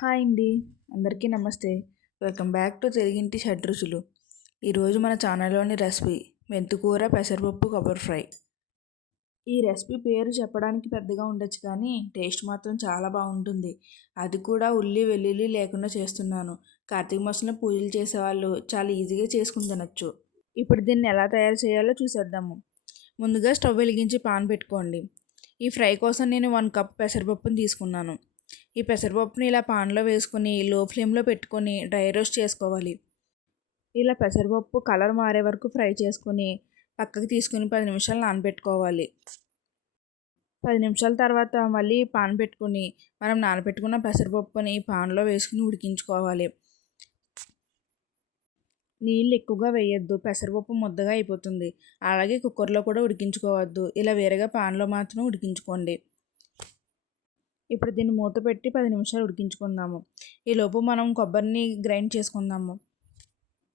Hi అండి. అందరికీ నమస్తే. వెల్కమ్ బ్యాక్ టు తెలుగింటి షడ్రుచులు ఈరోజు మన ఛానల్లోని రెసిపీ మెంతుకూర పెసరపప్పు కొబ్బరి ఫ్రై. ఈ రెసిపీ పేరు చెప్పడానికి పెద్దగా ఉండొచ్చు కానీ టేస్ట్ మాత్రం చాలా బాగుంటుంది. అది కూడా ఉల్లి వెల్లుల్లి లేకుండా చేస్తున్నాను. కార్తీక మాసంలో పూజలు చేసేవాళ్ళు చాలా ఈజీగా చేసుకుని తినచ్చు. ఇప్పుడు దీన్ని ఎలా తయారు చేయాలో చూసేద్దాము. ముందుగా స్టవ్ వెలిగించి పాన్ పెట్టుకోండి. ఈ ఫ్రై కోసం నేను వన్ కప్ పెసరపప్పుని తీసుకున్నాను. ఈ పెసరపప్పుని ఇలా పాన్లో వేసుకొని లో ఫ్లేమ్లో పెట్టుకొని డ్రై రోస్ట్ చేసుకోవాలి. ఇలా పెసరపప్పు కలర్ మారే వరకు ఫ్రై చేసుకొని పక్కకి తీసుకుని పది నిమిషాలు నానబెట్టుకోవాలి. పది నిమిషాల తర్వాత మళ్ళీ పాన్ పెట్టుకుని మనం నానబెట్టుకున్న పెసరపప్పుని పాన్లో వేసుకుని ఉడికించుకోవాలి. నీళ్ళు ఎక్కువగా వేయొద్దు పెసరపప్పు ముద్దగా అయిపోతుంది. అలాగే కుక్కర్లో కూడా ఉడికించుకోవద్దు. ఇలా వేరేగా పాన్లో మాత్రం ఉడికించుకోండి. ఇప్పుడు దీన్ని మూత పెట్టి పది నిమిషాలు ఉడికించుకుందాము. ఈలోపు మనం కొబ్బరిని గ్రైండ్ చేసుకుందాము.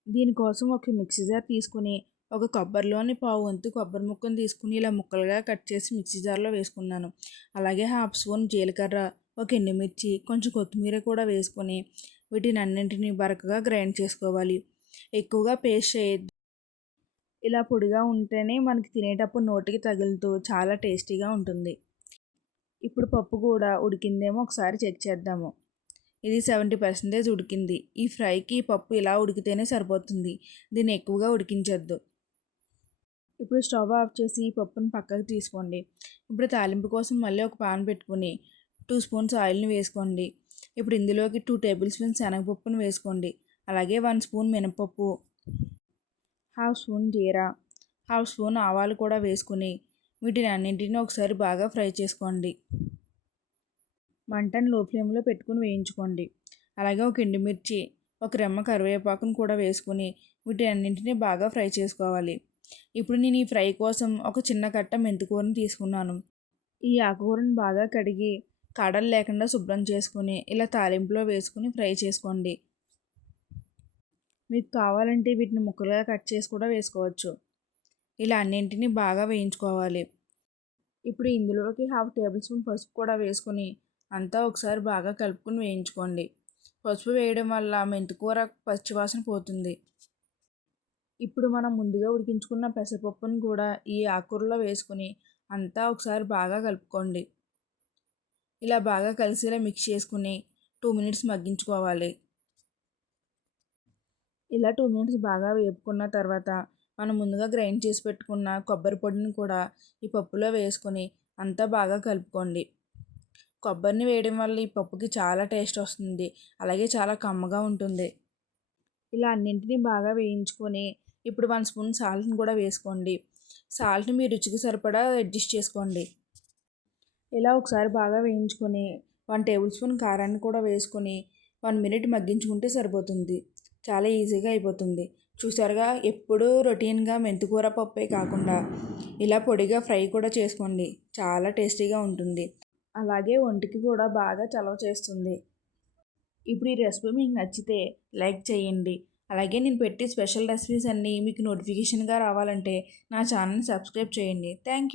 దీనికోసం ఒక మిక్సీ జార్ తీసుకుని ఒక కొబ్బరిలోని పావు వంతు కొబ్బరి ముక్కను తీసుకుని ఇలా ముక్కలుగా కట్ చేసి మిక్సీ జార్లో వేసుకున్నాను. అలాగే హాఫ్ స్పూన్ జీలకర్ర ఒక ఎండుమిర్చి కొంచెం కొత్తిమీర కూడా వేసుకొని వీటిని అన్నింటినీ బరకగా గ్రైండ్ చేసుకోవాలి. ఎక్కువగా పేస్ట్ చేయొద్దు. ఇలా పొడిగా ఉంటేనే మనకి తినేటప్పుడు నోటికి తగులుతూ చాలా టేస్టీగా ఉంటుంది. ఇప్పుడు పప్పు కూడా ఉడికిందేమో ఒకసారి చెక్ చేద్దాము. ఇది సెవెంటీ పర్సెంటేజ్ ఉడికింది. ఈ ఫ్రైకి పప్పు ఇలా ఉడికితేనే సరిపోతుంది. దీన్ని ఎక్కువగా ఉడికించొద్దు. ఇప్పుడు స్టవ్ ఆఫ్ చేసి ఈ పప్పును పక్కకు తీసుకోండి. ఇప్పుడు తాలింపు కోసం మళ్ళీ ఒక పాన్ పెట్టుకుని టూ స్పూన్స్ ఆయిల్ని వేసుకోండి. ఇప్పుడు ఇందులోకి టూ టేబుల్ స్పూన్స్ శనగపప్పును వేసుకోండి. అలాగే వన్ స్పూన్ మినపప్పు హాఫ్ స్పూన్ జీరా హాఫ్ స్పూన్ ఆవాలు కూడా వేసుకుని వీటిని అన్నింటినీ ఒకసారి బాగా ఫ్రై చేసుకోండి. మంటను లో ఫ్లేమ్లో పెట్టుకుని వేయించుకోండి. అలాగే ఒక ఎండుమిర్చి ఒక రెమ్మ కరివేపాకును కూడా వేసుకుని వీటి అన్నింటినీ బాగా ఫ్రై చేసుకోవాలి. ఇప్పుడు నేను ఈ ఫ్రై కోసం ఒక చిన్న కట్ట మెంతికూరని తీసుకున్నాను. ఈ ఆకుకూరను బాగా కడిగి కడలు లేకుండా శుభ్రం చేసుకుని ఇలా తాలింపులో వేసుకుని ఫ్రై చేసుకోండి. మీకు కావాలంటే వీటిని ముక్కలుగా కట్ చేసి కూడా వేసుకోవచ్చు. ఇలా అన్నింటినీ బాగా వేయించుకోవాలి. ఇప్పుడు ఇందులోకి హాఫ్ టేబుల్ స్పూన్ పసుపు కూడా వేసుకొని అంతా ఒకసారి బాగా కలుపుకొని వేయించుకోండి. పసుపు వేయడం వల్ల మెంతికూర పచ్చివాసన పోతుంది. ఇప్పుడు మనం ముందుగా ఉడికించుకున్న పెసరపప్పును కూడా ఈ ఆకుకూరలో వేసుకుని అంతా ఒకసారి బాగా కలుపుకోండి. ఇలా బాగా కలిసేలా మిక్స్ చేసుకుని టూ మినిట్స్ మగ్గించుకోవాలి. ఇలా టూ మినిట్స్ బాగా వేపుకున్న తర్వాత మనం ముందుగా గ్రైండ్ చేసి పెట్టుకున్న కొబ్బరి పొడిని కూడా ఈ పప్పులో వేసుకొని అంతా బాగా కలుపుకోండి. కొబ్బరిని వేయడం వల్ల ఈ పప్పుకి చాలా టేస్ట్ వస్తుంది. అలాగే చాలా కమ్మగా ఉంటుంది. ఇలా అన్నింటినీ బాగా వేయించుకొని ఇప్పుడు వన్ స్పూన్ సాల్ట్ని కూడా వేసుకోండి. సాల్ట్ని మీ రుచికి సరిపడా అడ్జస్ట్ చేసుకోండి. ఇలా ఒకసారి బాగా వేయించుకొని వన్ టేబుల్ స్పూన్ కారాన్ని కూడా వేసుకొని వన్ మినిట్ మగ్గించుకుంటే సరిపోతుంది. చాలా ఈజీగా అయిపోతుంది. చూసారుగా ఎప్పుడూ రొటీన్గా మెంతికూర పప్పే కాకుండా ఇలా పొడిగా ఫ్రై కూడా చేసుకోండి. చాలా టేస్టీగా ఉంటుంది. అలాగే ఒంటికి కూడా బాగా చలవ చేస్తుంది. ఇప్పుడు ఈ రెసిపీ మీకు నచ్చితే లైక్ చేయండి. అలాగే నేను పెట్టి స్పెషల్ రెసిపీస్ అన్నీ మీకు నోటిఫికేషన్గా రావాలంటే నా ఛానల్ని సబ్స్క్రైబ్ చేయండి. Thank you